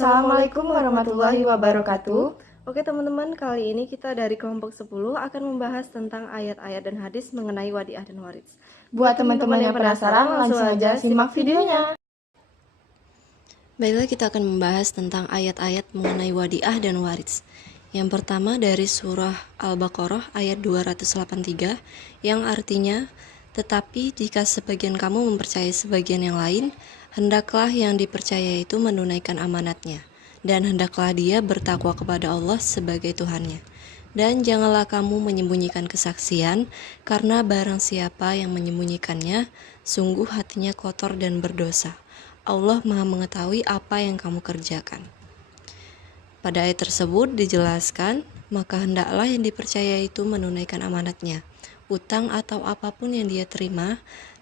Assalamualaikum warahmatullahi wabarakatuh. Oke teman-teman, kali ini kita dari kelompok 10 akan membahas tentang ayat-ayat dan hadis mengenai wadiah dan waris. Buat teman-teman yang penasaran, langsung aja simak videonya. Baiklah, kita akan membahas tentang ayat-ayat mengenai wadiah dan waris. Yang pertama dari surah Al-Baqarah ayat 283 yang artinya, tetapi jika sebagian kamu mempercayai sebagian yang lain, hendaklah yang dipercaya itu menunaikan amanatnya, dan hendaklah dia bertakwa kepada Allah sebagai Tuhannya. Dan janganlah kamu menyembunyikan kesaksian, karena barang siapa yang menyembunyikannya, sungguh hatinya kotor dan berdosa. Allah Maha mengetahui apa yang kamu kerjakan. Pada ayat tersebut dijelaskan, maka hendaklah yang dipercaya itu menunaikan amanatnya, utang atau apapun yang dia terima,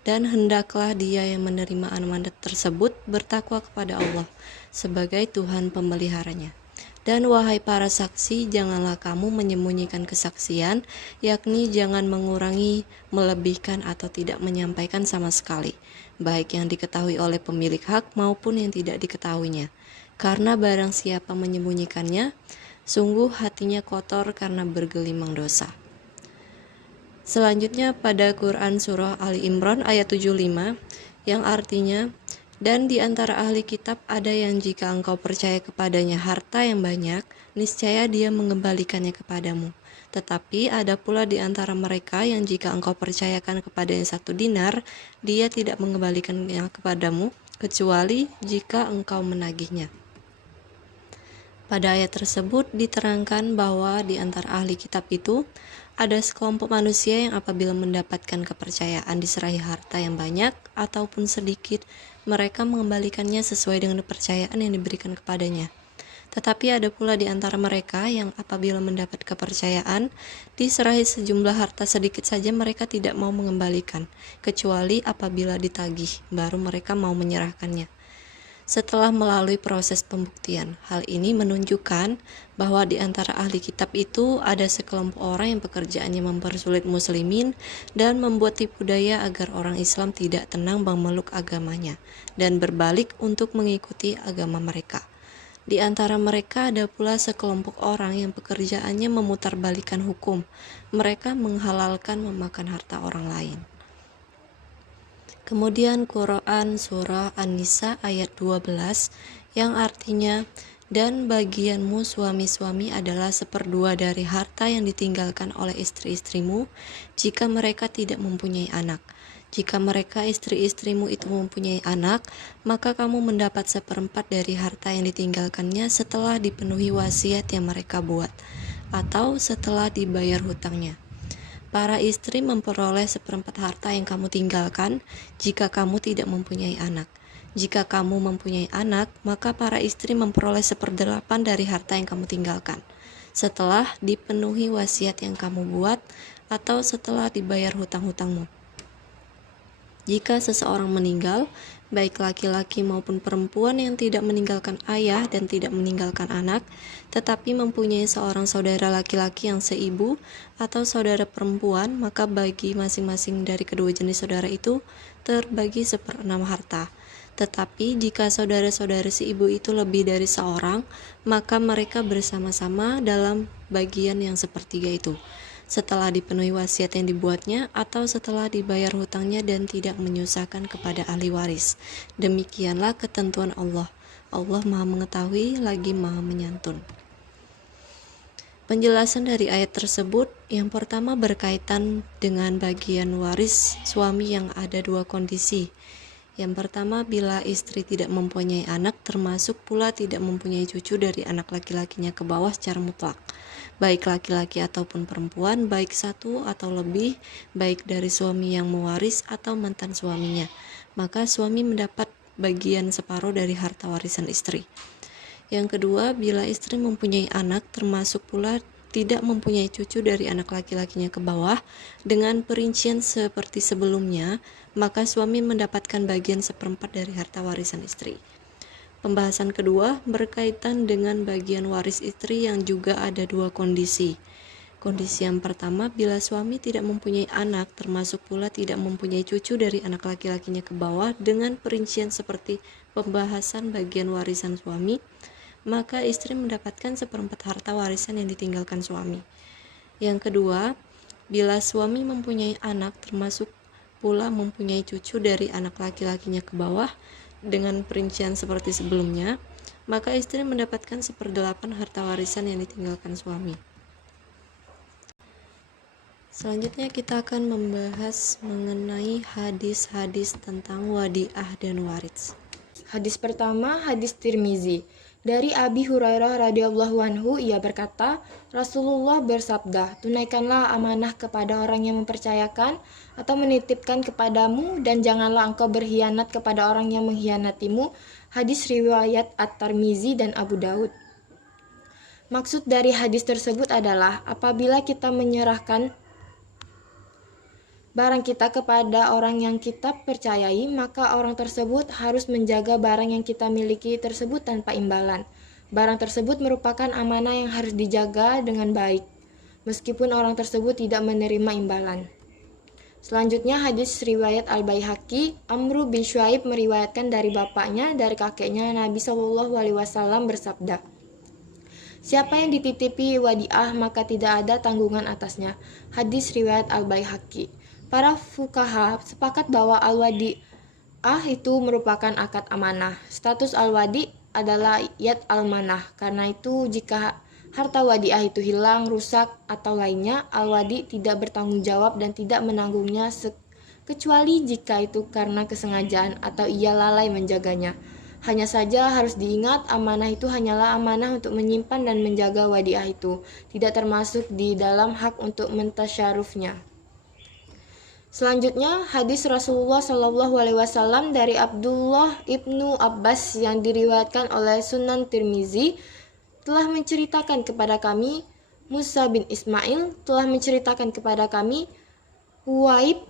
dan hendaklah dia yang menerima amanat tersebut bertakwa kepada Allah sebagai Tuhan pemeliharanya. Dan wahai para saksi, janganlah kamu menyembunyikan kesaksian, yakni jangan mengurangi, melebihkan, atau tidak menyampaikan sama sekali, baik yang diketahui oleh pemilik hak maupun yang tidak diketahuinya. Karena barang siapa menyembunyikannya, sungguh hatinya kotor karena bergelimang dosa. Selanjutnya pada Quran Surah Ali Imran ayat 75 yang artinya, dan di antara ahli kitab ada yang jika engkau percaya kepadanya harta yang banyak, niscaya dia mengembalikannya kepadamu. Tetapi ada pula di antara mereka yang jika engkau percayakan kepadanya 1 dinar, dia tidak mengembalikannya kepadamu, kecuali jika engkau menagihnya. Pada ayat tersebut diterangkan bahwa di antara ahli kitab itu ada sekelompok manusia yang apabila mendapatkan kepercayaan diserahi harta yang banyak ataupun sedikit, mereka mengembalikannya sesuai dengan kepercayaan yang diberikan kepadanya. Tetapi ada pula di antara mereka yang apabila mendapat kepercayaan diserahi sejumlah harta sedikit saja, mereka tidak mau mengembalikan, kecuali apabila ditagih, baru mereka mau menyerahkannya. Setelah melalui proses pembuktian, hal ini menunjukkan bahwa di antara ahli kitab itu ada sekelompok orang yang pekerjaannya mempersulit muslimin dan membuat tipu daya agar orang Islam tidak tenang memeluk agamanya dan berbalik untuk mengikuti agama mereka. Di antara mereka ada pula sekelompok orang yang pekerjaannya memutarbalikkan hukum. Mereka menghalalkan memakan harta orang lain. Kemudian Quran Surah An-Nisa ayat 12 yang artinya, dan bagianmu suami-suami adalah 1/2 dari harta yang ditinggalkan oleh istri-istrimu jika mereka tidak mempunyai anak. Jika mereka istri-istrimu itu mempunyai anak, maka kamu mendapat 1/4 dari harta yang ditinggalkannya setelah dipenuhi wasiat yang mereka buat, atau setelah dibayar hutangnya. Para istri memperoleh 1/4 harta yang kamu tinggalkan jika kamu tidak mempunyai anak. Jika kamu mempunyai anak, maka para istri memperoleh 1/8 dari harta yang kamu tinggalkan, setelah dipenuhi wasiat yang kamu buat atau setelah dibayar hutang-hutangmu. Jika seseorang meninggal, baik laki-laki maupun perempuan yang tidak meninggalkan ayah dan tidak meninggalkan anak, tetapi mempunyai seorang saudara laki-laki yang seibu atau saudara perempuan, maka bagi masing-masing dari kedua jenis saudara itu terbagi 1/6 harta. Tetapi jika saudara-saudara seibu itu lebih dari seorang, maka mereka bersama-sama dalam bagian yang 1/3 itu, setelah dipenuhi wasiat yang dibuatnya atau setelah dibayar hutangnya dan tidak menyusahkan kepada ahli waris. Demikianlah ketentuan Allah. Allah Maha mengetahui lagi Maha menyantun. Penjelasan dari ayat tersebut yang pertama berkaitan dengan bagian waris suami yang ada 2 kondisi. Yang pertama, bila istri tidak mempunyai anak, termasuk pula tidak mempunyai cucu dari anak laki-lakinya ke bawah secara mutlak, baik laki-laki ataupun perempuan, baik 1 atau lebih, baik dari suami yang mewaris atau mantan suaminya, maka suami mendapat bagian separuh dari harta warisan istri. Yang kedua, bila istri mempunyai anak, termasuk pula tidak mempunyai cucu dari anak laki-lakinya ke bawah, dengan perincian seperti sebelumnya, maka suami mendapatkan bagian 1/4 dari harta warisan istri. Pembahasan kedua berkaitan dengan bagian waris istri yang juga ada 2 kondisi. Kondisi yang pertama, bila suami tidak mempunyai anak, termasuk pula tidak mempunyai cucu dari anak laki-lakinya ke bawah, dengan perincian seperti pembahasan bagian warisan suami, maka istri mendapatkan seperempat harta warisan yang ditinggalkan suami. Yang kedua, bila suami mempunyai anak termasuk pula mempunyai cucu dari anak laki-lakinya ke bawah dengan perincian seperti sebelumnya, maka istri mendapatkan 1/8 harta warisan yang ditinggalkan suami. Selanjutnya kita akan membahas mengenai hadis-hadis tentang wadiah dan waris. Hadis pertama, hadis Tirmizi. Dari Abi Hurairah radhiyallahu anhu, ia berkata, Rasulullah bersabda, tunaikanlah amanah kepada orang yang mempercayakan atau menitipkan kepadamu, dan janganlah engkau berkhianat kepada orang yang mengkhianatimu. Hadis riwayat At-Tirmizi dan Abu Daud. Maksud dari hadis tersebut adalah apabila kita menyerahkan barang kita kepada orang yang kita percayai, maka orang tersebut harus menjaga barang yang kita miliki tersebut tanpa imbalan. Barang tersebut merupakan amanah yang harus dijaga dengan baik, meskipun orang tersebut tidak menerima imbalan. Selanjutnya hadis riwayat Al-Baihaqi, Amru bin Syuaib meriwayatkan dari bapaknya, dari kakeknya, Nabi SAW bersabda, siapa yang dititipi wadiah maka tidak ada tanggungan atasnya. Hadis riwayat Al-Baihaqi. Para fuqaha sepakat bahwa al-wadi'ah itu merupakan akad amanah. Status al-wadi' adalah yad al-manah. Karena itu jika harta wadi'ah itu hilang, rusak, atau lainnya, al-wadi' tidak bertanggung jawab dan tidak menanggungnya kecuali jika itu karena kesengajaan atau ia lalai menjaganya. Hanya saja harus diingat, amanah itu hanyalah amanah untuk menyimpan dan menjaga wadi'ah itu, tidak termasuk di dalam hak untuk mentasyarufnya. Selanjutnya, hadis Rasulullah SAW dari Abdullah ibnu Abbas yang diriwayatkan oleh Sunan Tirmizi telah menceritakan kepada kami, Musa bin Ismail telah menceritakan kepada kami, Huwaib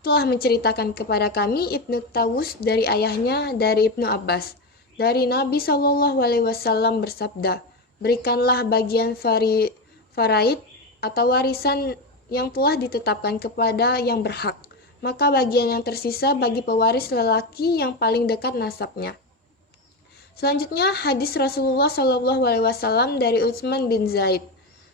telah menceritakan kepada kami, Ibnu Tawus dari ayahnya dari Ibnu Abbas. Dari Nabi SAW bersabda, berikanlah bagian faraid atau warisan yang telah ditetapkan kepada yang berhak, maka bagian yang tersisa bagi pewaris lelaki yang paling dekat nasabnya. Selanjutnya hadis Rasulullah SAW dari Utsman bin Zaid.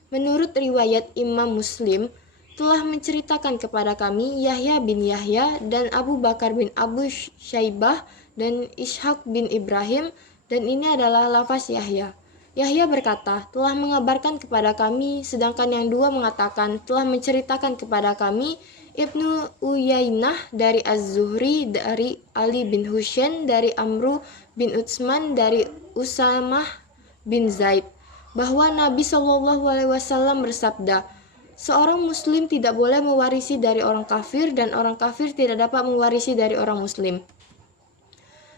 Menurut riwayat Imam Muslim, telah menceritakan kepada kami Yahya bin Yahya dan Abu Bakar bin Abu Syaibah dan Ishaq bin Ibrahim, dan ini adalah lafaz Yahya. Yahya berkata, telah mengabarkan kepada kami, sedangkan yang dua mengatakan, telah menceritakan kepada kami, Ibnu Uyainah dari Az-Zuhri, dari Ali bin Husain, dari Amru bin Utsman, dari Usamah bin Zaid, bahwa Nabi SAW bersabda, seorang muslim tidak boleh mewarisi dari orang kafir, dan orang kafir tidak dapat mewarisi dari orang muslim.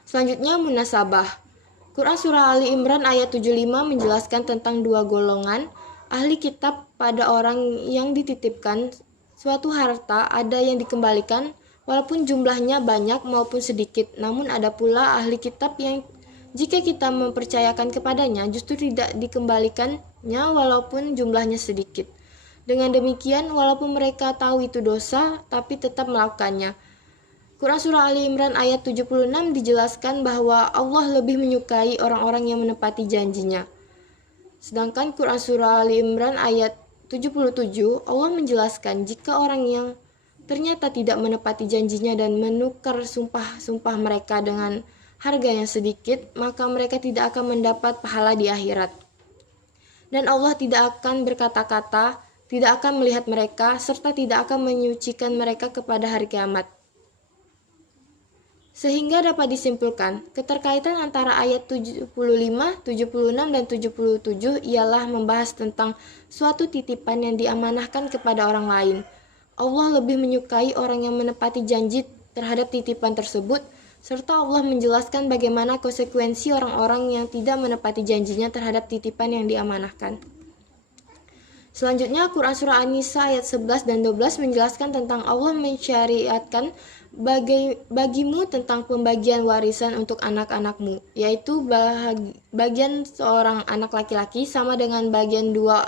Selanjutnya munasabah. Quran Surah Ali Imran ayat 75 menjelaskan tentang dua golongan ahli kitab pada orang yang dititipkan suatu harta, ada yang dikembalikan walaupun jumlahnya banyak maupun sedikit, namun ada pula ahli kitab yang jika kita mempercayakan kepadanya justru tidak dikembalikannya walaupun jumlahnya sedikit. Dengan demikian, walaupun mereka tahu itu dosa tapi tetap melakukannya. Quran Surah Ali Imran ayat 76 dijelaskan bahwa Allah lebih menyukai orang-orang yang menepati janjinya. Sedangkan Quran Surah Ali Imran ayat 77 Allah menjelaskan jika orang yang ternyata tidak menepati janjinya dan menukar sumpah-sumpah mereka dengan harga yang sedikit, maka mereka tidak akan mendapat pahala di akhirat. Dan Allah tidak akan berkata-kata, tidak akan melihat mereka, serta tidak akan menyucikan mereka kepada hari kiamat. Sehingga dapat disimpulkan, keterkaitan antara ayat 75, 76, dan 77 ialah membahas tentang suatu titipan yang diamanahkan kepada orang lain. Allah lebih menyukai orang yang menepati janji terhadap titipan tersebut, serta Allah menjelaskan bagaimana konsekuensi orang-orang yang tidak menepati janjinya terhadap titipan yang diamanahkan. Selanjutnya, Quran Surah An-Nisa ayat 11 dan 12 menjelaskan tentang Allah mensyariatkan bagimu tentang pembagian warisan untuk anak-anakmu, yaitu bagian seorang anak laki-laki sama dengan bagian dua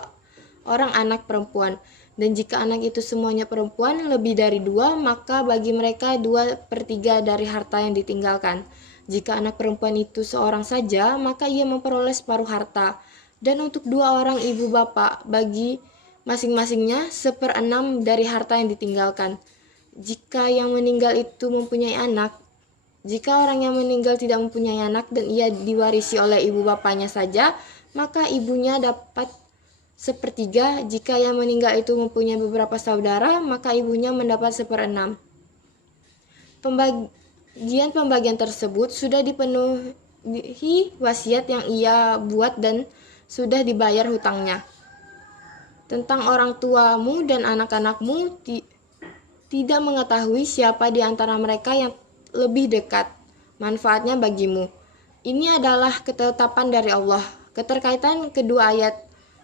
orang anak perempuan. Dan jika anak itu semuanya perempuan lebih dari dua, maka bagi mereka 2/3 dari harta yang ditinggalkan. Jika anak perempuan itu seorang saja, maka ia memperoleh separuh harta. Dan untuk 2 orang ibu bapak, bagi masing-masingnya 1/6 dari harta yang ditinggalkan. Jika yang meninggal itu mempunyai anak, jika orang yang meninggal tidak mempunyai anak dan ia diwarisi oleh ibu bapaknya saja, maka ibunya dapat 1/3. Jika yang meninggal itu mempunyai beberapa saudara, maka ibunya mendapat 1/6. Pembagian tersebut sudah dipenuhi wasiat yang ia buat dan sudah dibayar hutangnya. Tentang orang tuamu dan anak-anakmu, tidak mengetahui siapa di antara mereka yang lebih dekat manfaatnya bagimu. Ini adalah ketetapan dari Allah. Keterkaitan kedua ayat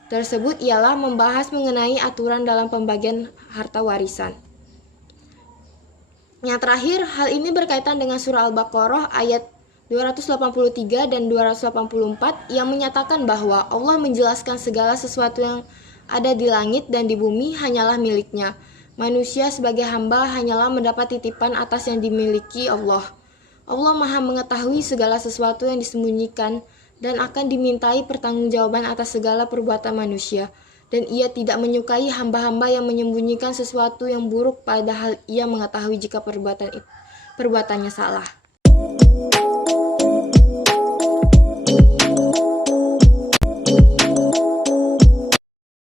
tersebut ialah membahas mengenai aturan dalam pembagian harta warisan. Yang terakhir, hal ini berkaitan dengan surah Al-Baqarah ayat 283 dan 284 yang menyatakan bahwa Allah menjelaskan segala sesuatu yang ada di langit dan di bumi hanyalah miliknya. Manusia sebagai hamba hanyalah mendapat titipan atas yang dimiliki Allah. Allah Maha mengetahui segala sesuatu yang disembunyikan dan akan dimintai pertanggungjawaban atas segala perbuatan manusia. Dan ia tidak menyukai hamba-hamba yang menyembunyikan sesuatu yang buruk padahal ia mengetahui jika perbuatannya salah.